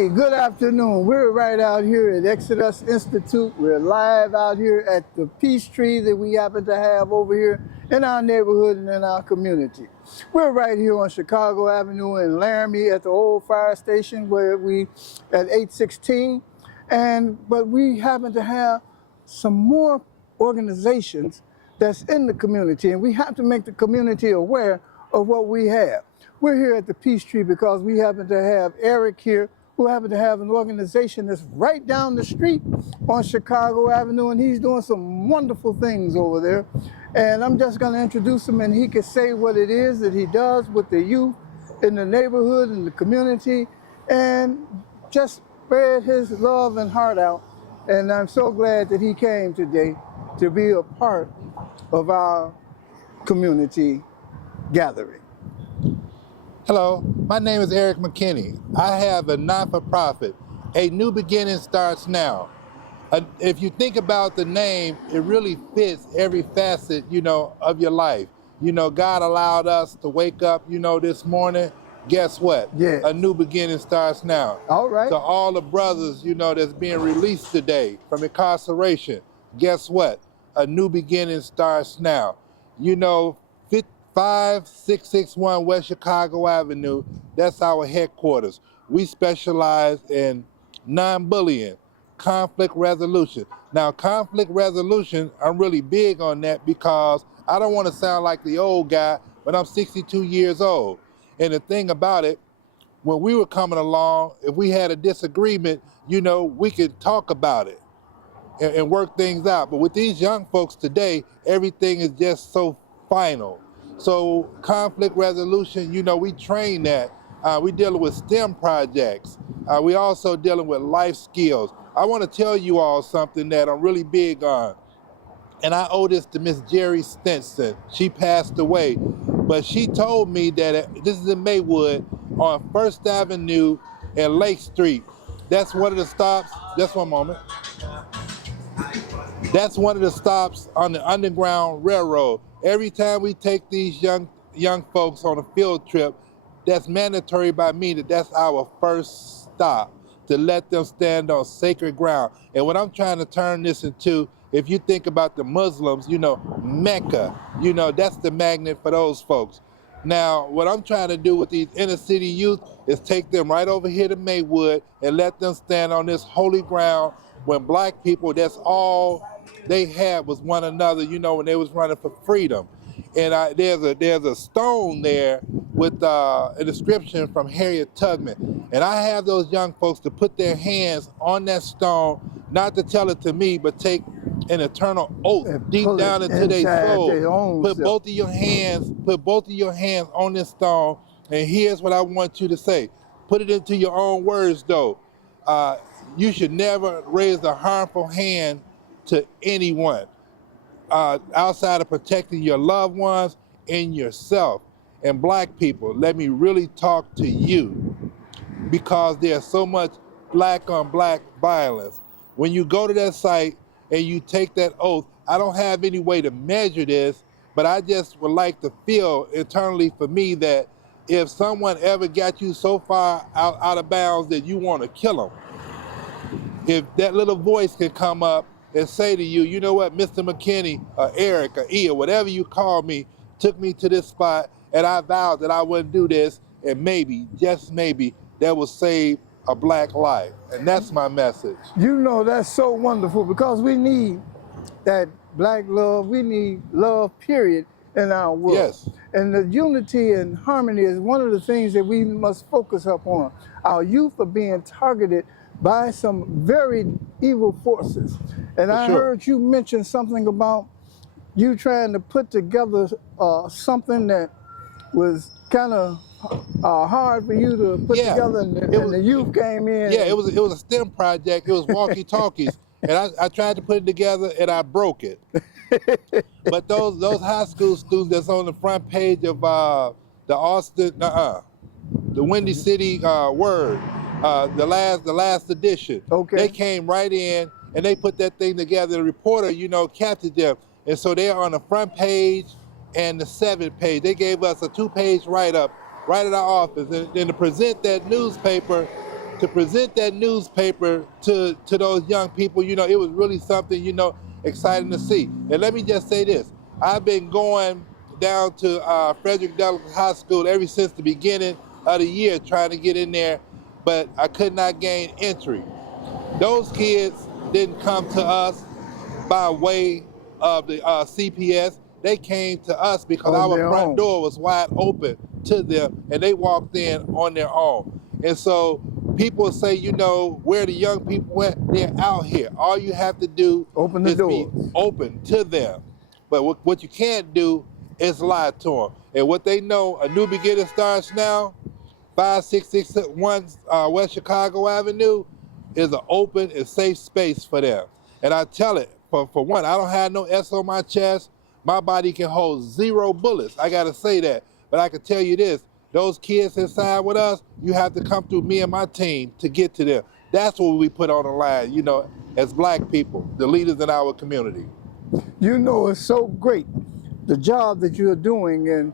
Hey, good afternoon. We're right out here at Exodus Institute. We're live out here at the peace tree that we happen to have over here in our neighborhood and in our community. We're right here on Chicago Avenue in Laramie at the old fire station where we at 816. But we happen to have some more organizations that's in the community, and we have to make the community aware of what we have. We're here at the Peace Tree because we happen to have Eric here, who happen to have an organization that's right down the street on Chicago Avenue, and he's doing some wonderful things over there. And I'm just going to introduce him, and he can say what it is that he does with the youth in the neighborhood and the community, and just spread his love and heart out. And I'm so glad that he came today to be a part of our community gathering. Hello, my name is Eric McKinney. I have a not-for-profit. A New Beginning Starts Now. If you think about the name, it really fits every facet, of your life. God allowed us to wake up, this morning. Guess what? Yes. A new beginning starts now. All right. So all the brothers, that's being released today from incarceration, guess what? A new beginning starts now. 5661 West Chicago Avenue, that's our headquarters. We specialize in non-bullying, conflict resolution. Now, conflict resolution, I'm really big on that because I don't want to sound like the old guy, but I'm 62 years old. And the thing about it, when we were coming along, if we had a disagreement, we could talk about it and work things out. But with these young folks today, everything is just so final. So conflict resolution, we train that. We dealing with STEM projects. We also dealing with life skills. I want to tell you all something that I'm really big on. And I owe this to Miss Jerry Stinson. She passed away. But she told me that this is in Maywood on 1st Avenue and Lake Street. That's one of the stops. Just one moment. That's one of the stops on the Underground Railroad. Every time we take these young folks on a field trip, that's mandatory by me that's our first stop, to let them stand on sacred ground. And what I'm trying to turn this into, if you think about the Muslims, Mecca, that's the magnet for those folks. Now, what I'm trying to do with these inner city youth is take them right over here to Maywood and let them stand on this holy ground when black people, that's all they had was one another, when they was running for freedom. And there's a stone there with an inscription from Harriet Tubman. And I have those young folks to put their hands on that stone, not to tell it to me, but take an eternal oath deep down into their soul. Put both of your hands on this stone, and here's what I want you to say. Put it into your own words, though. You should never raise a harmful hand to anyone outside of protecting your loved ones and yourself. And black people, let me really talk to you, because there's so much black on black violence. When you go to that site and you take that oath, I don't have any way to measure this, but I just would like to feel internally for me that if someone ever got you so far out of bounds that you want to kill them, if that little voice can come up and say to you, you know what, Mr. McKinney, or Eric, or E, or whatever you call me, took me to this spot, and I vowed that I wouldn't do this, and maybe, just maybe, that will save a black life. And that's my message. That's so wonderful, because we need that black love. We need love, period, in our world. Yes. And the unity and harmony is one of the things that we must focus upon. Our youth are being targeted by some very evil forces. And I heard you mention something about you trying to put together something that was kind of hard for you to put together, and the youth came in. Yeah, it was a STEM project. It was walkie-talkies, and I tried to put it together, and I broke it. But those high school students that's on the front page of the Austin, the Windy City Word, the last edition. Okay. They came right in and they put that thing together. The reporter, captured them, and so they're on the front page and the 7th page. They gave us a 2-page write-up right at our office, and to present that newspaper to present that newspaper to those young people, you know, it was really something, you know, exciting to see. And let me just say this. I've been going down to Frederick Douglass High School ever since the beginning of the year trying to get in there, but I could not gain entry. Those kids didn't come to us by way of the CPS. They came to us because On our their front own. door was wide open to them, and they walked in on their own. And so people say, you know, where the young people went, they're out here. All you have to do Open the is be doors. open to them. But what you can't do is lie to them. And what they know, a new beginning starts now. 5661 West Chicago Avenue is an open and safe space for them. And I tell it, for one, I don't have no S on my chest. My body can hold 0 bullets. I gotta say that. But I can tell you this, those kids inside with us, you have to come through me and my team to get to them. That's what we put on the line, you know, as black people, the leaders in our community. You know, it's so great, the job that you're doing. And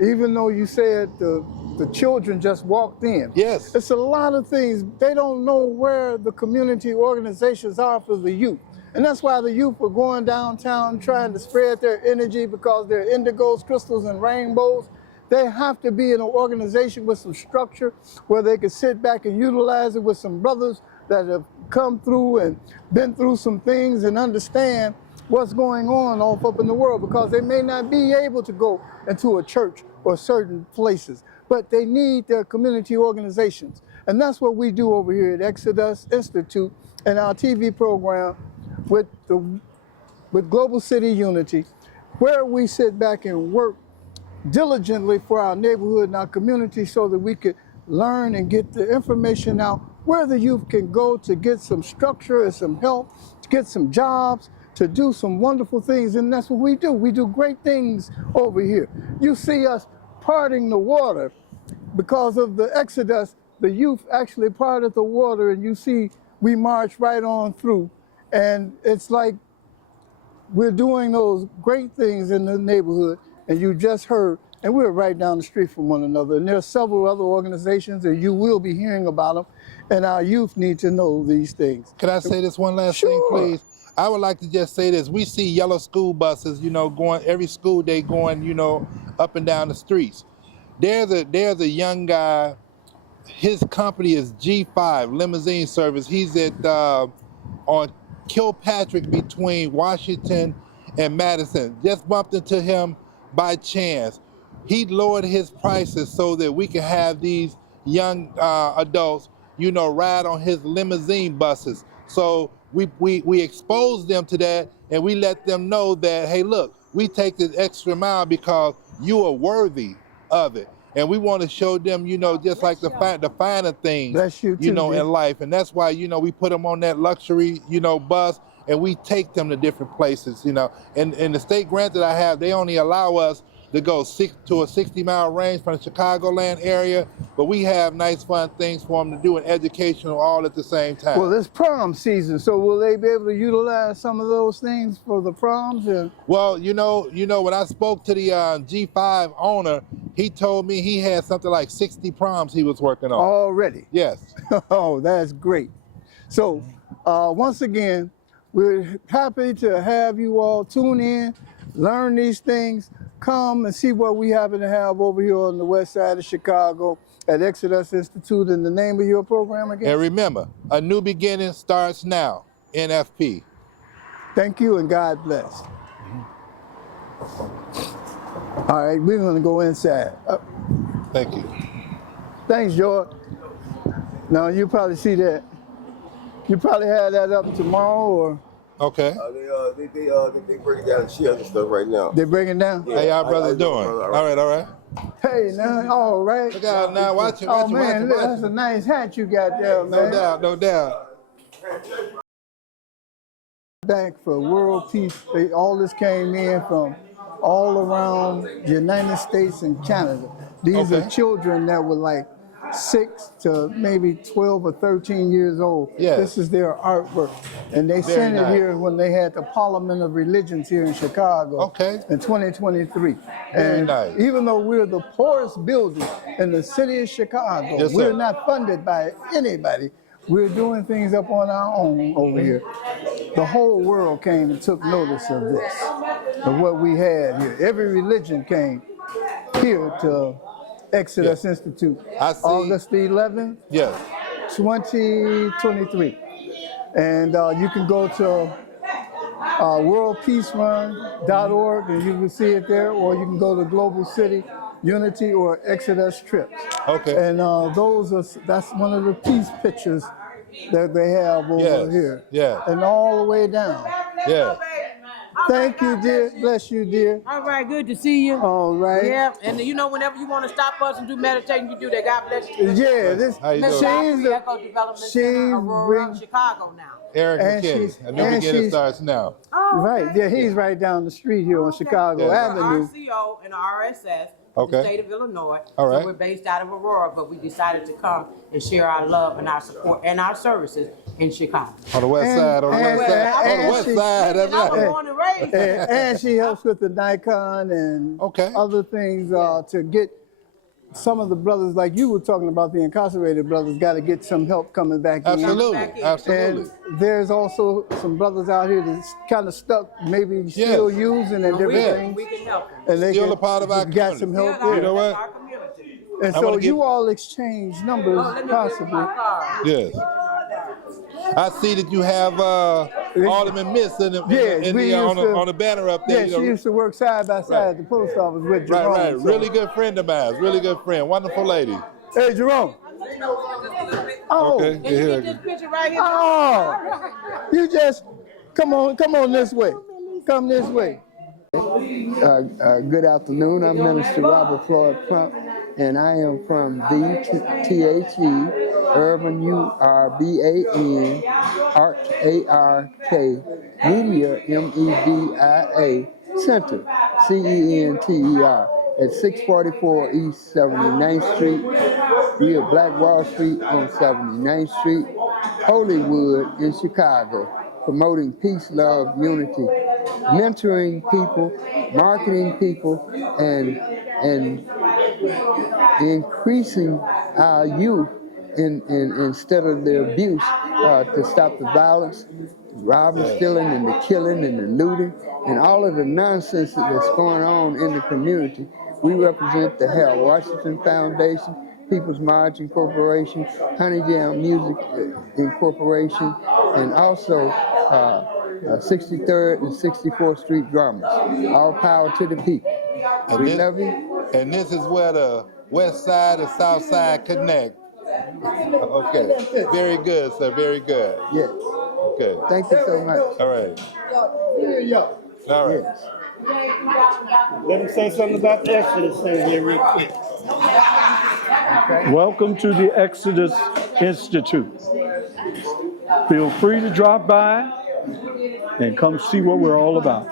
even though you said the children just walked in, Yes. it's a lot of things. They don't know where the community organizations are for the youth. And that's why the youth are going downtown trying to spread their energy, because they're indigos, crystals, and rainbows. They have to be in an organization with some structure where they can sit back and utilize it with some brothers that have come through and been through some things and understand what's going on off up in the world, because they may not be able to go into a church or certain places, but they need their community organizations. And that's what we do over here at Exodus Institute and our TV program with Global City Unity, where we sit back and work diligently for our neighborhood and our community so that we could learn and get the information out where the youth can go to get some structure and some help, to get some jobs, to do some wonderful things. And that's what we do. We do great things over here. You see us parting the water because of the Exodus. The youth actually parted the water, and you see we march right on through. And it's like we're doing those great things in the neighborhood, and you just heard, and we're right down the street from one another. And there are several other organizations, and you will be hearing about them, and our youth need to know these things. Can I say this one last thing, please? I would like to just say this. We see yellow school buses, you know, going every school day going, you know, up and down the streets. There's a young guy. His company is G5 Limousine Service. He's at on Kilpatrick between Washington and Madison. Just bumped into him by chance. He lowered his prices so that we can have these young adults, you know, ride on his limousine buses. So we expose them to that, and we let them know that, hey, look, we take this extra mile because you are worthy of it. And we want to show them, you know, just like the finer things, Bless you too, know, dear. in life. And that's why, you know, we put them on that luxury, you know, bus, and we take them to different places, you know. And the state grant that I have, they only allow us to go to a 60-mile range from the Chicagoland area, but we have nice, fun things for them to do and educational all at the same time. Well, it's prom season, so will they be able to utilize some of those things for the proms? And well, you know, when I spoke to the G5 owner, he told me he had something like 60 proms he was working on. already? Yes. Oh, that's great. So once again, we're happy to have you all tune in, learn these things, come and see what we happen to have over here on the west side of Chicago at Exodus Institute. And the name of your program again? And remember, a new beginning starts now, NFP. Thank you, and God bless. All right, we're going to go inside. Thank you. Thanks, George. Now, you probably see that. You probably have that up tomorrow, or Okay. They break it down and share the stuff right now. they bring it down? How y'all brothers doing? Brother, All right. Hey, now, all right. Look out now, watch it, Oh, watch it, man, watch it, that's a nice hat you got there, man. No doubt. Back for world peace, all this came in from all around the United States and Canada. These are Okay. children that were like 6 to maybe 12 or 13 years old. Yes. This is their artwork. And they Very sent it nice. here when they had the Parliament of Religions here in Chicago Okay. in 2023. Very And nice. even though we're the poorest building in the city of Chicago, Yes, we're sir. not funded by anybody. We're doing things up on our own over here. The whole world came and took notice of this, of what we had here. Every religion came here to Exodus Institute. I see. August the 11th, Yes. 2023. And you can go to worldpeacerun.org and you can see it there, or you can go to Global City Unity or Exodus T.R.I.P.S. Okay. And that's one of the peace pictures that they have over here. Yes. And all the way down. Yes. Thank you, dear. Bless you, dear. All right, good to see you. All right. Yeah, and you know, whenever you want to stop us and do meditation, you do that. God bless you. Yeah, this How you doing? she's Echo Development Center, Aurora, Chicago now. Eric And McKinney. she's- A new and beginning she's- starts now. Oh, right. Yeah, he's right down the street here on Chicago Yeah. Avenue. RCO and RSS, Okay. the state of Illinois. All right. So we're based out of Aurora, but we decided to come and share our love and our support and our services in Chicago. On the west side, on the west side, on the west side. That's I was right. born and raised. And she helps with the Nikon and Okay. other things to get some of the brothers, like you were talking about, the incarcerated brothers, got to get some help coming back in. Absolutely, absolutely. And there's also some brothers out here that's kind of stuck, maybe still using and different things. We can help them. And they Still a part of our got some help Yeah, there. You know what? Our community. And I so wanna you get- all exchange numbers, Let me get possibly. my card. Yes. I see that you have Alderman Miss on the banner up there. Yeah, she used to work side by side at the post office with Jerome. Right. so- Really good friend of mine. Really good friend. Wonderful lady. Hey, Jerome. Oh, Okay. Can you get this picture right here? oh, you just come on this way. Come this way. Good afternoon. I'm Minister Robert Floyd Crump, and I am from the THE Urban URBAN ARK Media MEDIA Center CENTER at 644 East 79th Street. We are Black Wall Street on 79th Street, Hollywood in Chicago, promoting peace, love, unity, mentoring people, marketing people, and increasing our youth instead of the abuse to stop the violence, robbing, stealing, and the killing and the looting, and all of the nonsense that's going on in the community. We represent the Harold Washington Foundation, People's Marching Corporation, Honey Jam Music Incorporation, and also 63rd and 64th Street Drummers. All power to the people. We love you. And this is where the west side and south side connect. Okay. Very good, sir. Very good. Yes. Good. Thank you so much. All right. Here you go. All right. Yes. Let me say something about the Exodus thing here real quick. Welcome to the Exodus Institute. Feel free to drop by and come see what we're all about.